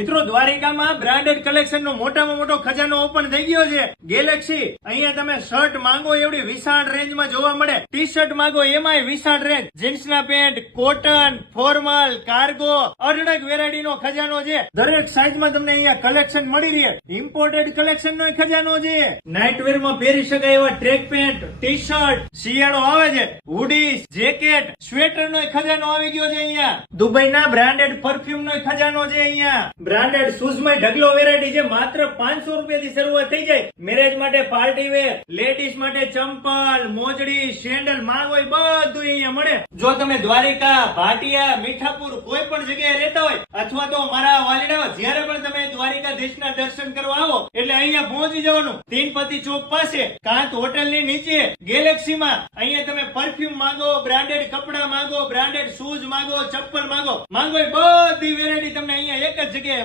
મિત્રો દ્વારિકામાં branded collection નો મોટામાં મોટો ખજાનો ઓપન થઈ ગયો છે ગેલેક્સી. અહીંયા તમે શર્ટ માંગો એવડી વિશાળ રેન્જમાં જોવા મળે, ટી શર્ટ માંગો એમાંય વિશાળ રેન્જ, જીન્સના પેન્ટ, કોટન, ફોર્મલ, કાર્ગો, અઢળક વેરાયટી નો ખજાનો છે. દરેક સાઈઝમાં તમને અહીંયા કલેક્શન મળી રહે. ઇમ્પોર્ટેડ કલેક્શન નો ખજાનો છે. નાઇટવેર માં પહેરી શકાય એવા ટ્રેક પેન્ટ, ટી શર્ટ, શિયાળો આવે છે, હુડીઝ, જેકેટ, સ્વેટર નો ખજાનો આવી ગયો છે. અહીંયા દુબઈના બ્રાન્ડેડ પરફ્યુમ નો ખજાનો છે. અહીંયા બ્રાન્ડેડ શૂઝ માં ઢગલો વેરાયટી છે. માત્ર 500 રૂપિયાથી શરૂઆત થઈ જાય. મેરેજ માટે પાર્ટી વેર, લેડીઝ માટે ચંપલ, મોજડી, સેન્ડલ માંગો એ બધું અહીંયા મળે. જો તમે દ્વારિકા, ભાટિયા, મીઠાપુર કોઈ પણ જગ્યાએ રહેતા હોય અથવા તો મારા વાલીડાઓ જ્યારે પણ તમે દ્વારિકાધીશના દર્શન કરવા આવો એટલે અહીંયા પહોંચી જવાનું. તીનપતિ ચોક પાસે કાંત હોટેલ ની નીચે ગેલેક્સીમાં. અહીંયા તમે પરફ્યુમ માંગો, બ્રાન્ડેડ કપડા માંગો, બ્રાન્ડેડ શૂઝ માંગો, ચપ્પલ માંગો એ બધી વેરાયટી તમને અહીંયા એક જ જગ્યાએ